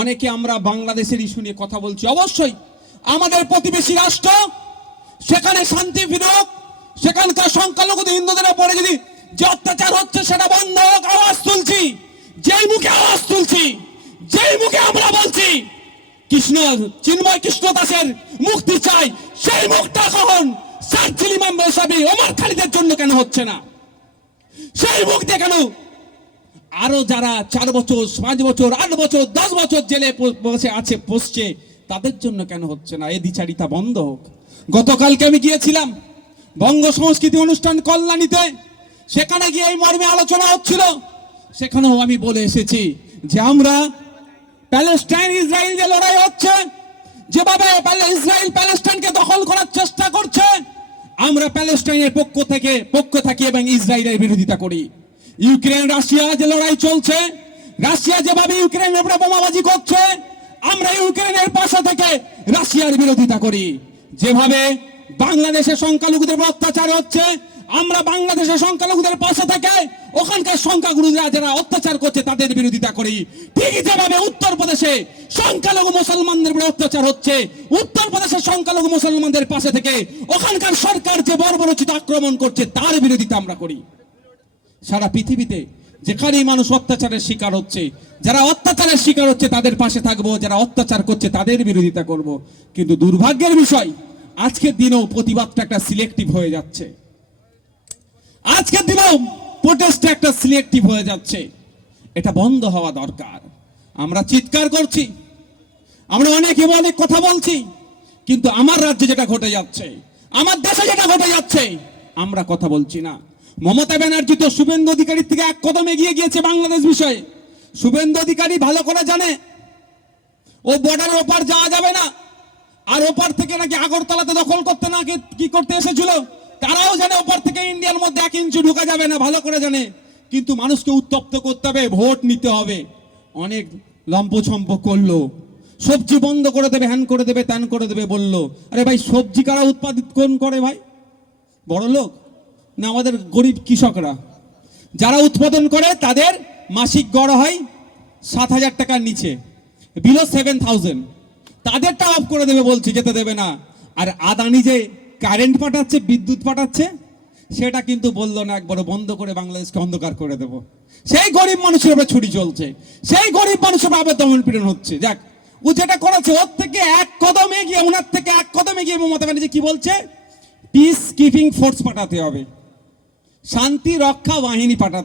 অনেকে আমরা বাংলাদেশের ইস্যু নিয়ে কথা বলছি। অবশ্যই আমাদের প্রতিবেশী রাষ্ট্র, সেখানে শান্তি ফিরুক সেখানকার সংখ্যালঘু হিন্দুদের উপরে যদি যে অত্যাচার হচ্ছে সেটা বন্ধ হোক, আওয়াজ তুলছি। যেই মুখে আওয়াজ তুলছি, যেই মুখে আমরা বলছি, কৃষ্ণ, চিন্ময় কৃষ্ণ দাসের মুক্তি চাই। সেই মুখটা কখন সার্জিল ইমাম ওমর খালিদের জন্য কেন হচ্ছে না? সেই মুখ দিয়ে কেন আরও যারা চার বছর, পাঁচ বছর, আট বছর, দশ বছর জেলে বসে আছে, বসছে, তাদের জন্য কেন হচ্ছে না? এ দ্বিচারিতা বন্ধ হোক। গতকালকে আমি গিয়েছিলাম বঙ্গ সংস্কৃতি অনুষ্ঠান কল্যাণীতে। সেখানে গিয়ে এই মর্মে আলোচনা হচ্ছিল। সেখানেও আমি বলে এসেছি যে আমরা প্যালেস্টাইন ইসরায়েল যে লড়াই হচ্ছে। যেভাবে ইসরায়েল প্যালেস্টাইনকে দখল করার চেষ্টা করছে, আমরা প্যালেস্টাইনের পক্ষ থেকে, পক্ষ থাকি এবং ইসরায়েলের বিরোধিতা করি। ইউক্রেন, রাশিয়া যে লড়াই চলছে। রাশিয়া যেভাবে ইউক্রেনের উপরে বোমাবাজি করছে, আমরা ইউক্রেনের পাশে থেকে রাশিয়ার বিরোধিতা করি। যেভাবে বাংলাদেশের সংখ্যালঘুদের অত্যাচার হচ্ছে, আমরা বাংলাদেশের সংখ্যালঘুদের পাশে থেকে ওখানকার সংখ্যাগুরুরা যারা অত্যাচার করছে, তাদের বিরোধিতা করি। ঠিক যেভাবে উত্তরপ্রদেশে সংখ্যালঘু মুসলমানদের উপরে অত্যাচার হচ্ছে, উত্তরপ্রদেশের সংখ্যালঘু মুসলমানদের পাশে থেকে ওখানকার সরকার যে বর্বরচিত আক্রমণ করছে, তার বিরোধিতা আমরা করি। সারা পৃথিবীতে যেখানেই মানুষ অত্যাচারের শিকার হচ্ছে, যারা অত্যাচারের শিকার হচ্ছে তাদের পাশে থাকব, যারা অত্যাচার করছে তাদের বিরোধিতা করব। কিন্তু দুর্ভাগ্যের বিষয়, আজকের দিনেও প্রতিবাদটা একটা সিলেক্টিভ হয়ে যাচ্ছে। আজকের দিনেও প্রোটেস্টটা একটা সিলেক্টিভ হয়ে যাচ্ছে। এটা বন্ধ হওয়া দরকার। আমরা চিৎকার করছি, আমরা অনেকে অনেক কথা বলছি, কিন্তু আমার রাজ্যে যেটা ঘটে যাচ্ছে, আমার দেশে যেটা ঘটে যাচ্ছে, আমরা কথা বলছি না। মমতা ব্যানার্জি তো শুভেন্দু অধিকারীর থেকে এক কদম এগিয়ে গিয়েছে বাংলাদেশ বিষয়ে। শুভেন্দু অধিকারী ভালো করে জানে। ও বর্ডারের ওপার যাওয়া যাবে না। আর ওপার থেকে নাকি আগরতলাতে দখল করতে না কি করতে এসেছিল? তারাও জানে ওপার থেকে ইন্ডিয়ার মধ্যে এক ইঞ্চি ঢুকা যাবে না, ভালো করে জানে। কিন্তু মানুষকে উত্তপ্ত করতে হবে, ভোট নিতে হবে। অনেক লম্পছম্প করল। সবজি বন্ধ করে দেবে, হ্যান করে দেবে, ত্যান করে দেবে বলল। আরে ভাই, সবজি কারা উৎপাদিত কোন করে ভাই? বড় লোক না আমাদের গরিব কৃষকরা। যারা উৎপাদন করে, তাদের মাসিক গড় হয় সাত হাজার টাকার নিচে বিলো সেভেন থাউজেন্ড তাদেরটা অফ করে দেবে বলছি, যেতে দেবে না। আর আদানি যে কারেন্ট পাঠাচ্ছে, বিদ্যুৎ পাঠাচ্ছে, সেটা কিন্তু বলল না একবার বন্ধ করে বাংলাদেশকে অন্ধকার করে দেব। সেই গরিব মানুষের উপরে ছুটি চলছে। সেই গরিব মানুষের উপরে আবার দমন পীড়ন হচ্ছে। যাক, ও যেটা করেছে, ওর থেকে এক কদমে এগিয়ে ওনার থেকে এক কদমে এগিয়ে মমতা ব্যানার্জি কি বলছে? পিস কিপিং ফোর্স পাঠাতে হবে। শান্তি রক্ষা বাহিনী পাঠাতে।